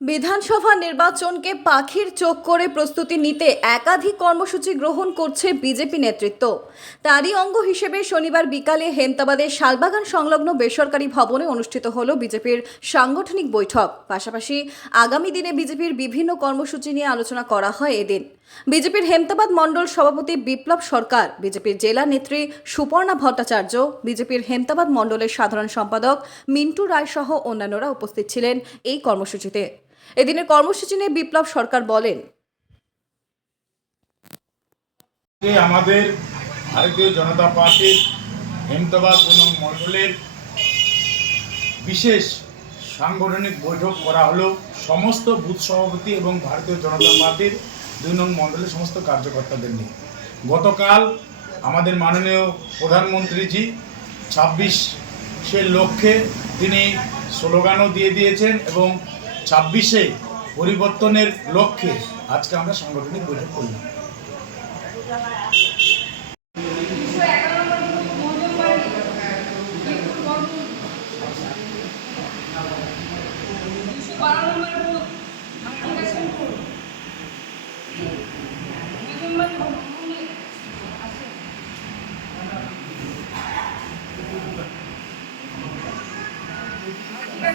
বিধানসভা নির্বাচনকে পাখির চোখ করে প্রস্তুতি নিতে একাধিক কর্মসূচি গ্রহণ করছে বিজেপি নেতৃত্ব। তারই অঙ্গ হিসেবে শনিবার বিকালে হেমতাবাদের শালবাগান সংলগ্ন বেসরকারি ভবনে অনুষ্ঠিত হল বিজেপির সাংগঠনিক বৈঠক। পাশাপাশি আগামী দিনে বিজেপির বিভিন্ন কর্মসূচি নিয়ে আলোচনা করা হয় এদিন। বিজেপির হেমতাবাদ মণ্ডল সভাপতি বিপ্লব সরকার, বিজেপির জেলা নেত্রী সুপর্ণা ভট্টাচার্য, বিজেপির হেমতাবাদ মণ্ডলের সাধারণ সম্পাদক মিন্টু রায় সহ অন্যান্যরা উপস্থিত ছিলেন এই কর্মসূচিতে। এদিনের কর্মসূচি নিয়ে বিপ্লব সরকার বলেন আমাদের ভারতীয় জনতা পার্টির হেমতাবাদ এবং মণ্ডলের বিশেষ সাংগঠনিক বৈঠক করা হলো। সমস্ত বুথ সভাপতি এবং ভারতীয় জনতা পার্টির দুই নং মণ্ডলের সমস্ত কার্যকর্তাদের নিয়ে। গতকাল আমাদের মাননীয় প্রধানমন্ত্রীজি ছাব্বিশের লক্ষ্যে তিনি স্লোগানও দিয়ে দিয়েছেন এবং ছাব্বিশে পরিবর্তনের লক্ষ্যে আজকে আমরা সাংগঠনিক বৈঠক করলাম।